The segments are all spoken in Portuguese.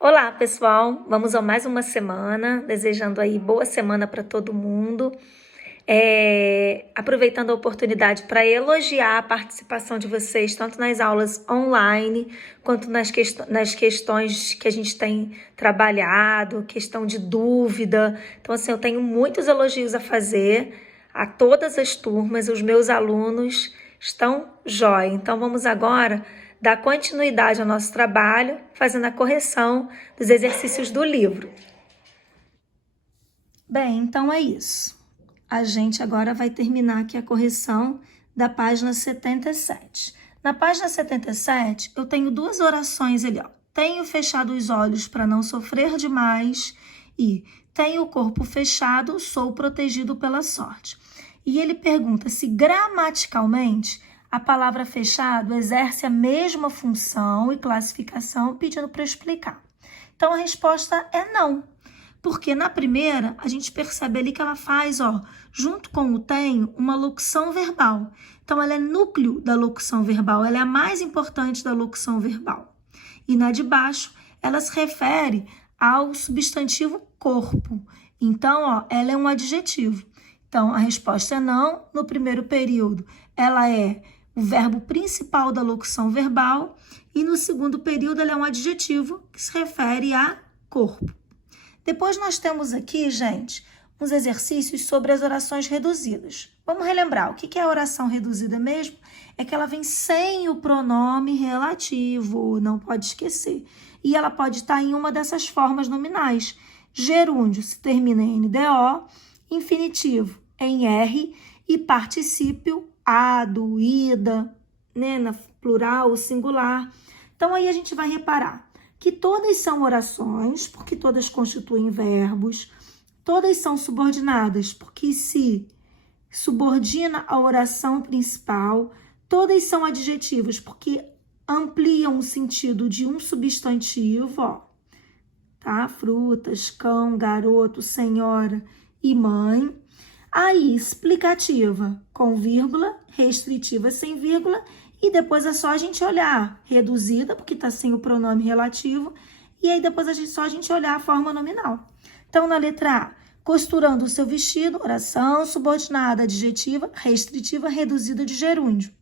Olá, pessoal! Vamos a mais uma semana, desejando aí boa semana para todo mundo. Aproveitando a oportunidade para elogiar a participação de vocês, tanto nas aulas online, quanto nas questões que a gente tem trabalhado, questão de dúvida. Então, assim, eu tenho muitos elogios a fazer a todas as turmas, os meus alunos estão jóia. Então, vamos agora dar continuidade ao nosso trabalho, fazendo a correção dos exercícios do livro. Bem, então é isso. A gente agora vai terminar aqui a correção da página 77. Na página 77, eu tenho duas orações ali, ó. Tenho fechado os olhos para não sofrer demais e tenho o corpo fechado, sou protegido pela sorte. E ele pergunta se gramaticalmente a palavra fechado exerce a mesma função e classificação, pedindo para explicar. Então, a resposta é não. Porque na primeira, a gente percebe ali que ela faz, junto com o tenho, uma locução verbal. Então, ela é núcleo da locução verbal, ela é a mais importante da locução verbal. E na de baixo, ela se refere ao substantivo corpo. Então, ela é um adjetivo. Então, a resposta é não. No primeiro período, ela é o verbo principal da locução verbal. E no segundo período, ela é um adjetivo que se refere a corpo. Depois nós temos aqui, gente, uns exercícios sobre as orações reduzidas. Vamos relembrar, o que é a oração reduzida mesmo? É que ela vem sem o pronome relativo, não pode esquecer. E ela pode estar em uma dessas formas nominais. Gerúndio se termina em NDO, infinitivo em R e particípio ado, ida, né, na plural, singular. Então, aí a gente vai reparar que todas são orações, porque todas constituem verbos, todas são subordinadas, porque se subordina a oração principal, todas são adjetivos, porque ampliam o sentido de um substantivo, tá? Frutas, cão, garoto, senhora e mãe. Aí, explicativa com vírgula, restritiva sem vírgula, e depois é só a gente olhar reduzida, porque está sem o pronome relativo, e aí depois só a gente olhar a forma nominal. Então, na letra A, costurando o seu vestido, oração subordinada adjetiva, restritiva, reduzida de gerúndio.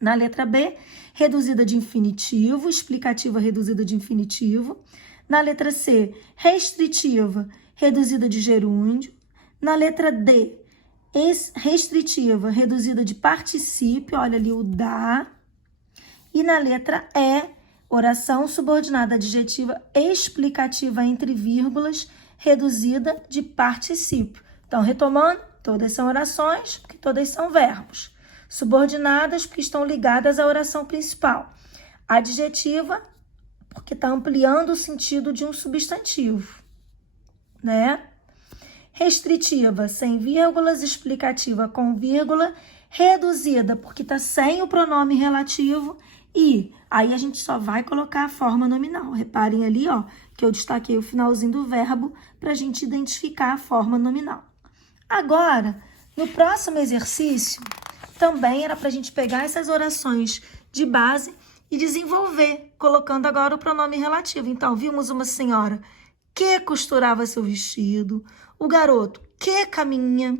Na letra B, reduzida de infinitivo, explicativa reduzida de infinitivo. Na letra C, restritiva, reduzida de gerúndio. Na letra D, restritiva, reduzida de particípio, olha ali o da. E na letra E, oração subordinada adjetiva explicativa entre vírgulas, reduzida de particípio. Então, retomando, todas são orações, porque todas são verbos. Subordinadas, porque estão ligadas à oração principal. Adjetiva, porque está ampliando o sentido de um substantivo, né? Restritiva, sem vírgulas, explicativa com vírgula, reduzida, porque está sem o pronome relativo, e aí a gente só vai colocar a forma nominal. Reparem ali, que eu destaquei o finalzinho do verbo para a gente identificar a forma nominal. Agora, no próximo exercício, também era para a gente pegar essas orações de base e desenvolver, colocando agora o pronome relativo. Então, vimos uma senhora que costurava seu vestido, o garoto que caminha,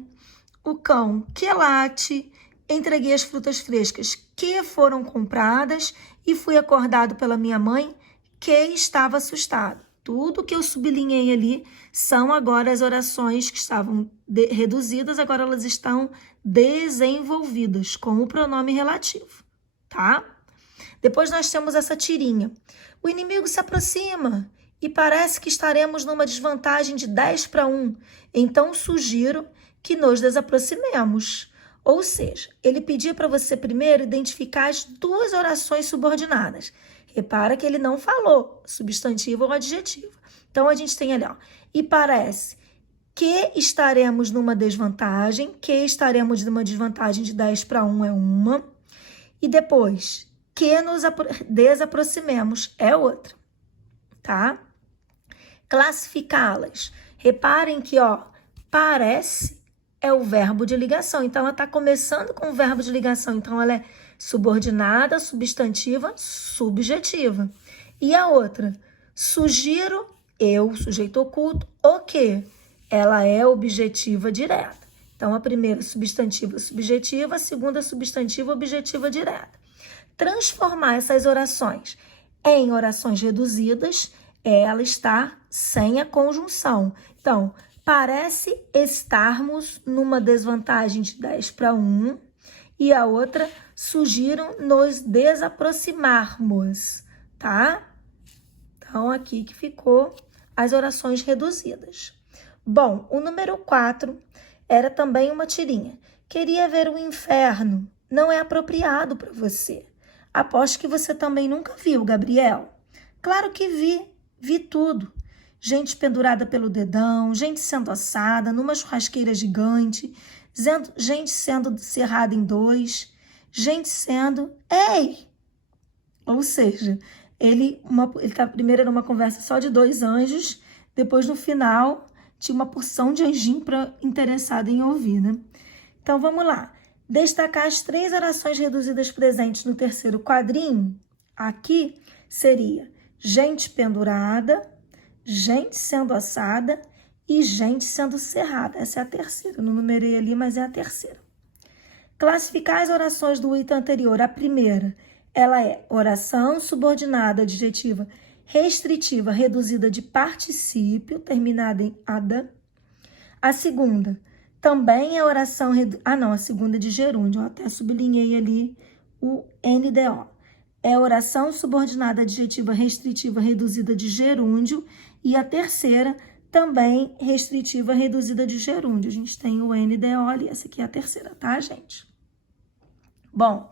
o cão que late, entreguei as frutas frescas que foram compradas e fui acordado pela minha mãe que estava assustado. Tudo que eu sublinhei ali são agora as orações que estavam reduzidas, agora elas estão desenvolvidas com o pronome relativo, tá? Depois nós temos essa tirinha. O inimigo se aproxima e parece que estaremos numa desvantagem de 10 para 1. Então, sugiro que nos desaproximemos. Ou seja, ele pedia para você primeiro identificar as duas orações subordinadas. Repara que ele não falou substantivo ou adjetivo. Então, a gente tem ali, e parece que estaremos numa desvantagem, que estaremos numa desvantagem de 10 para 1 é uma. E depois, que nos desaproximemos é outra, tá? Classificá-las. Reparem que, parece é o verbo de ligação. Então, ela está começando com o verbo de ligação. Então, ela é subordinada, substantiva, subjetiva. E a outra? Sugiro, eu, sujeito oculto, o quê? Ela é objetiva direta. Então, a primeira substantiva subjetiva, a segunda substantiva objetiva direta. Transformar essas orações em orações reduzidas, ela está sem a conjunção. Então, parece estarmos numa desvantagem de 10-1 e a outra sugiram nos desaproximarmos, tá? Então, aqui que ficou as orações reduzidas. Bom, o número 4 era também uma tirinha. Queria ver o inferno. Não é apropriado para você. Aposto que você também nunca viu, Gabriel. Claro que vi tudo. Gente pendurada pelo dedão, gente sendo assada numa churrasqueira gigante, gente sendo serrada em 2, gente sendo... Ei! Ou seja, primeiro era uma conversa só de 2 anjos, depois no final tinha uma porção de anjinho interessado em ouvir, né? Então vamos lá. Destacar as 3 orações reduzidas presentes no terceiro quadrinho. Aqui seria gente pendurada, gente sendo assada e gente sendo serrada. Essa é a terceira. Eu não numerei ali, mas é a terceira. Classificar as orações do item anterior. A primeira, ela é oração subordinada adjetiva restritiva reduzida de particípio, terminada em ada. A segunda também é oração... a segunda é de gerúndio. Eu até sublinhei ali o NDO. É oração subordinada adjetiva restritiva reduzida de gerúndio. E a terceira também restritiva reduzida de gerúndio. A gente tem o NDO ali. Essa aqui é a terceira, tá, gente? Bom,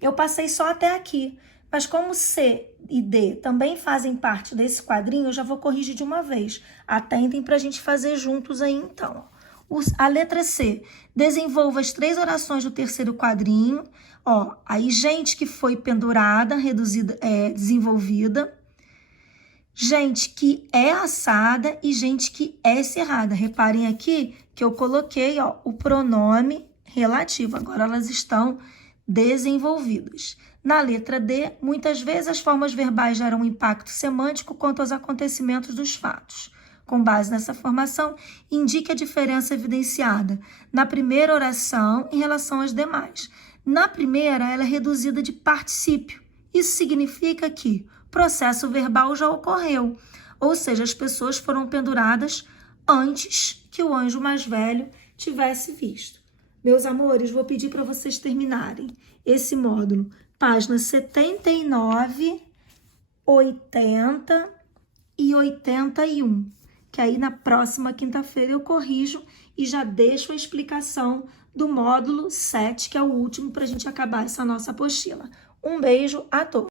eu passei só até aqui. Mas como C e D também fazem parte desse quadrinho, eu já vou corrigir de uma vez. Atentem para a gente fazer juntos aí, então. A letra C, desenvolva as 3 orações do terceiro quadrinho. Ó, aí gente que foi pendurada, reduzida, desenvolvida. Gente que é assada e gente que é serrada. Reparem aqui que eu coloquei, ó, o pronome relativo. Agora elas estão desenvolvidas. Na letra D, muitas vezes as formas verbais geram um impacto semântico quanto aos acontecimentos dos fatos. Com base nessa formação, indique a diferença evidenciada na primeira oração em relação às demais. Na primeira, ela é reduzida de particípio. Isso significa que o processo verbal já ocorreu, ou seja, as pessoas foram penduradas antes que o anjo mais velho tivesse visto. Meus amores, vou pedir para vocês terminarem esse módulo, páginas 79, 80 e 81. Que aí na próxima quinta-feira eu corrijo e já deixo a explicação do módulo 7, que é o último para a gente acabar essa nossa apostila. Um beijo a todos!